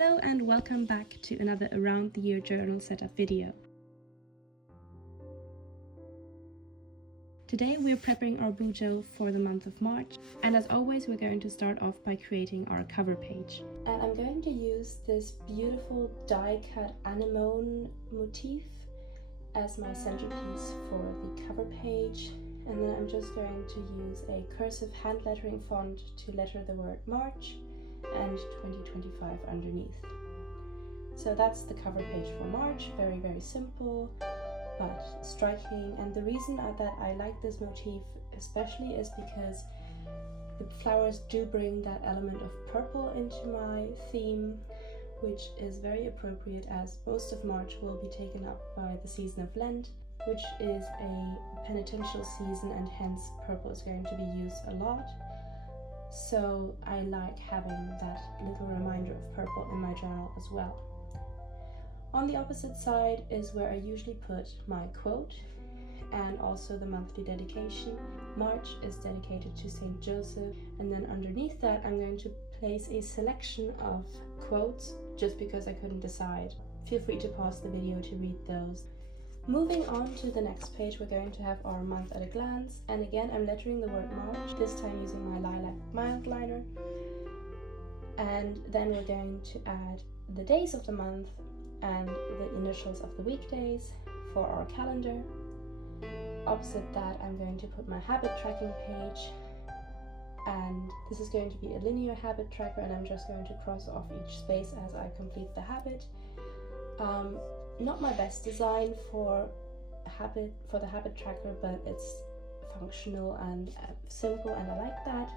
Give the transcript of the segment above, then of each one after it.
Hello and welcome back to another Around the Year journal setup video. Today we're prepping our BuJo for the month of March, and as always we're going to start off by creating our cover page. And I'm going to use this beautiful die-cut anemone motif as my centerpiece for the cover page, and then I'm just going to use a cursive hand lettering font to letter the word March and 2025 underneath. So that's the cover page for March, very simple but striking. And the reason that I like this motif especially is because the flowers do bring that element of purple into my theme, which is very appropriate as most of March will be taken up by the season of Lent, which is a penitential season, and hence purple is going to be used a lot. So I like having that little reminder of purple in my journal as well. On the opposite side is where I usually put my quote and also the monthly dedication. March is dedicated to Saint Joseph, and then underneath that I'm going to place a selection of quotes just because I couldn't decide. Feel free to pause the video to read those. Moving on to the next page, we're going to have our month at a glance, and again I'm lettering the word March, this time using my lilac mild liner, and then we're going to add the days of the month and the initials of the weekdays for our calendar. Opposite that I'm going to put my habit tracking page, and this is going to be a linear habit tracker, and I'm just going to cross off each space as I complete the habit. Not my best design for the habit tracker, but it's functional and simple, and I like that.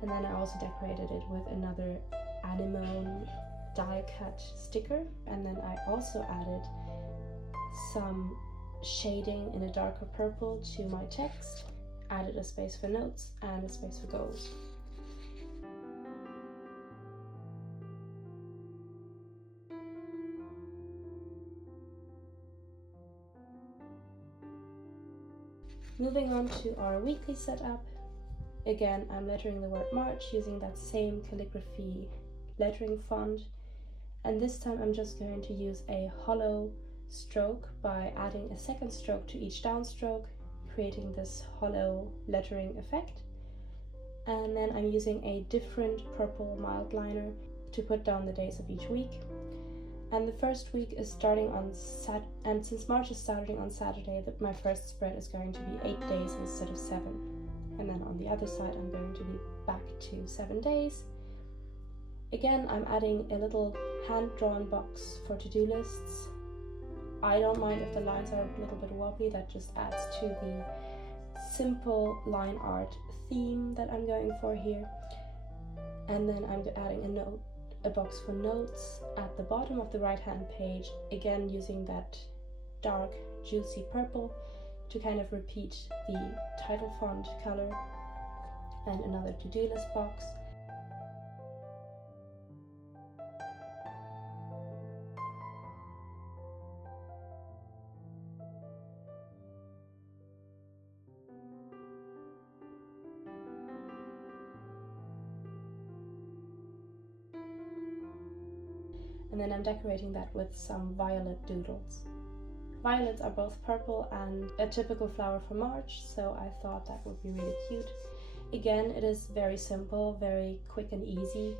And then I also decorated it with another anemone die cut sticker, and then I also added some shading in a darker purple to my text, added a space for notes and a space for goals. Moving on to our weekly setup, again I'm lettering the word March using that same calligraphy lettering font, and this time I'm just going to use a hollow stroke by adding a second stroke to each downstroke, creating this hollow lettering effect. And then I'm using a different purple mild liner to put down the days of each week. And the first week is starting on and since March is starting on Saturday, my first spread is going to be 8 days instead of 7. And then on the other side, I'm going to be back to 7 days. Again, I'm adding a little hand-drawn box for to-do lists. I don't mind if the lines are a little bit wobbly, that just adds to the simple line art theme that I'm going for here. And then I'm adding a box for notes at the bottom of the right hand page, again using that dark juicy purple to kind of repeat the title font color, and another to-do list box. And then I'm decorating that with some violet doodles. Violets are both purple and a typical flower for March, so I thought that would be really cute. Again, it is very simple, very quick and easy,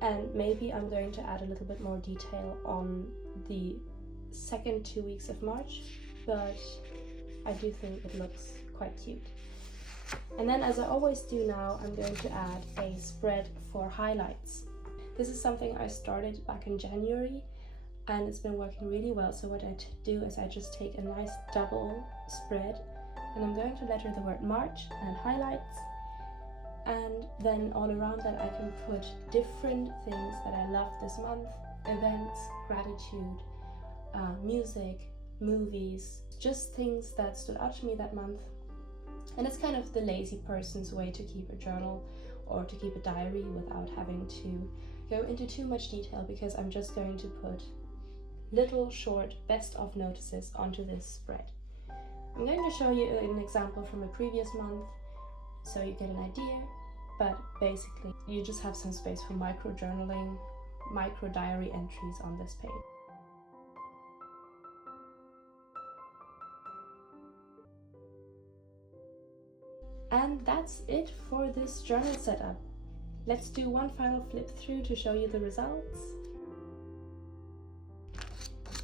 and maybe I'm going to add a little bit more detail on the second 2 weeks of March, but I do think it looks quite cute. And then, as I always do now, I'm going to add a spread for highlights. This is something I started back in January, and it's been working really well. So what I do is I just take a nice double spread, and I'm going to letter the word March and highlights, and then all around that I can put different things that I love this month: events, gratitude, music, movies, just things that stood out to me that month. And it's kind of the lazy person's way to keep a journal or to keep a diary without having to go into too much detail, because I'm just going to put little short best of notices onto this spread. I'm going to show you an example from a previous month so you get an idea, but basically you just have some space for micro journaling micro diary entries on this page. And that's it for this journal setup. Let's do one final flip through to show you the results.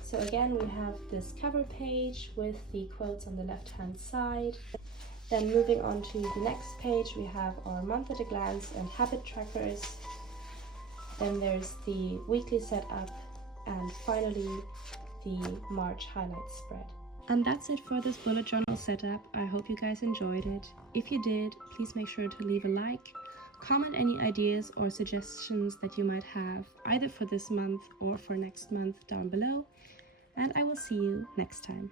So again, we have this cover page with the quotes on the left-hand side. Then moving on to the next page, we have our month at a glance and habit trackers. Then there's the weekly setup, and finally the March highlights spread. And that's it for this bullet journal setup. I hope you guys enjoyed it. If you did, please make sure to leave a like, comment any ideas or suggestions that you might have, either for this month or for next month down below, and I will see you next time.